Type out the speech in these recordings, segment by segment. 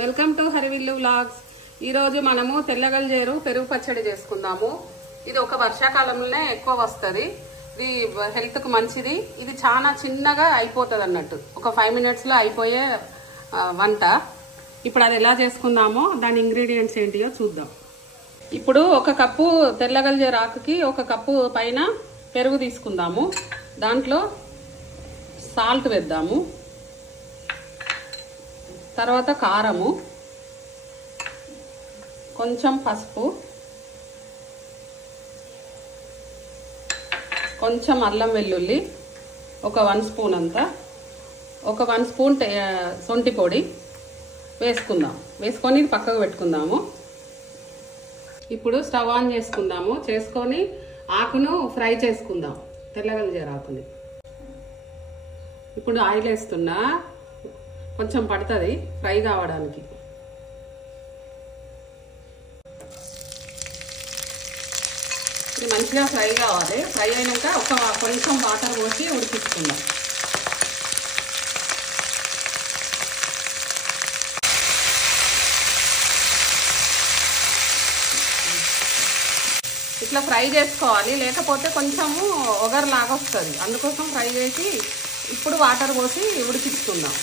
Welcome to Harivillu vlogs. ఈ రోజు మనము తెల్లగల్జేరు పెరుగు పచ్చడి చేసుకుందాము. ఇది ఒక వర్షాకాలంలోనే ఎక్కువ వస్తుంది. ఇది హెల్త్ కు మంచిది. ఇది చాలా చిన్నగా అయిపోతుంది అన్నట్టు, ఒక 5 minutes లో అయిపోయే వంట. ఇప్పుడు అది ఎలా చేసుకుందామో దాని ఇంగ్రీడియంట్స్ ఏంటియో చూద్దాం. ఇప్పుడు 1 కప్పు తెల్లగల్జేరు ఆకుకి 1 కప్పు పైన పెరుగు తీసుకుందాము. దాంట్లో సాల్ట్ వేద్దాము, తర్వాత కారము, కొంచెం పసుపు, కొంచెం అల్లం వెల్లుల్లి, ఒక 1 స్పూన్ అంతా, ఒక 1 స్పూన్ సొంటి పొడి వేసుకుందాం. వేసుకొని పక్కకు పెట్టుకుందాము. ఇప్పుడు స్టవ్ ఆన్ చేసుకుందాము. చేసుకొని ఆకును ఫ్రై చేసుకుందాం, తెల్లగల్జేరు ఆకుని. ఇప్పుడు ఆయిల్ వేస్తున్నా, కొంచెం పడుతుంది ఫ్రై కావడానికి. ఇది మంచిగా ఫ్రై కావాలి. ఫ్రై అయినాక కొంచెం వాటర్ పోసి ఉడికించుకుందాం. ఇట్లా ఫ్రై చేసుకోవాలి, లేకపోతే కొంచెము ఒగరులాగా వస్తుంది. అందుకోసం ఫ్రై చేసి ఇప్పుడు వాటర్ పోసి ఉడికించుకుందాం.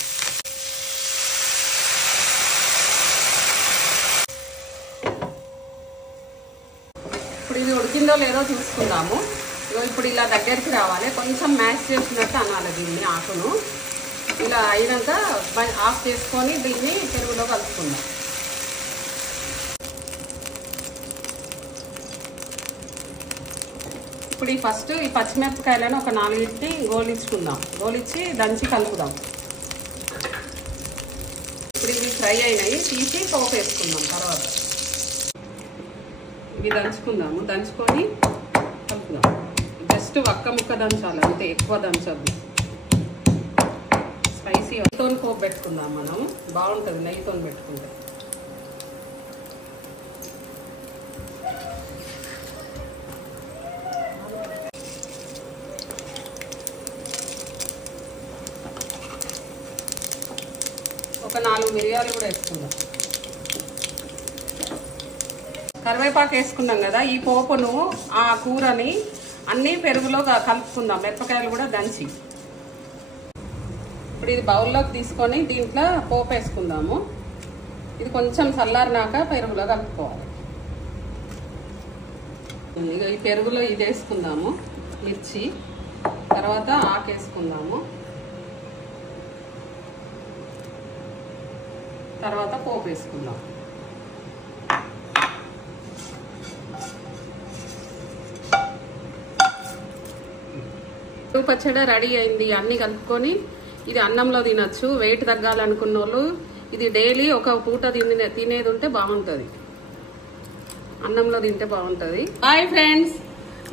ఇప్పుడు ఇది ఉడికిందో లేదో చూసుకుందాము. ఇప్పుడు ఇలా దగ్గరికి రావాలి, కొంచెం మ్యాష్ చేసినట్టు అనాలి దీన్ని. ఆకును ఇలా అయినాక ఆఫ్ చేసుకొని దీన్ని పెరుగులో కలుపుకుందాం. ఇప్పుడు ఫస్ట్ ఈ పచ్చిమిరపకాయలను ఒక 4 గోలించుకుందాం. గోలిచ్చి దంచి కలుపుదాం. ఇప్పుడు ఇవి ఫ్రై అయినాయి, తీసి పోపు వేసుకుందాం. తర్వాత ఇవి దంచుకుందాము. దంచుకొని కలుపుదాం. జస్ట్ ఒక్క ముక్క దంచాలి అంతే, ఎక్కువ దంచద్దు. స్పైసీ నెయ్యితో పోపు పెట్టుకుందాం. మనం బాగుంటుంది నెయ్యితో పెట్టుకుంటే. ఒక 4 మిరియాలు కూడా వేసుకుందాం. కరివేపాకు వేసుకున్నాం కదా. ఈ పోపును ఆ కూరని అన్ని పెరుగులో కలుపుకుందాం, మిరపకాయలు కూడా దంచి. ఇప్పుడు ఇది బౌల్లోకి తీసుకొని దీంట్లో పోపు వేసుకుందాము. ఇది కొంచెం చల్లారినాక పెరుగులో కలుపుకోవాలి. ఇక ఈ పెరుగులో ఇది వేసుకుందాము, మిర్చి, తర్వాత ఆకు వేసుకుందాము, తర్వాత పోపు వేసుకుందాం. పచ్చడి రెడీ అయింది. అన్ని కలుపుకొని ఇది అన్నంలో తినచ్చు. వెయిట్ తగ్గాలనుకున్న వాళ్ళు ఇది డైలీ ఒక పూట తినేది ఉంటే బాగుంటుంది. అన్నంలో తింటే బాగుంటుంది. హాయ్ ఫ్రెండ్స్,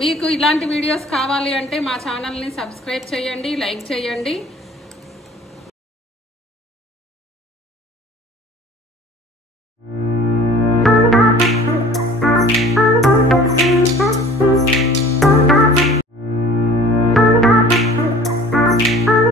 మీకు ఇలాంటి వీడియోస్ కావాలి అంటే మా ఛానల్ని సబ్స్క్రైబ్ చేయండి, లైక్ చేయండి.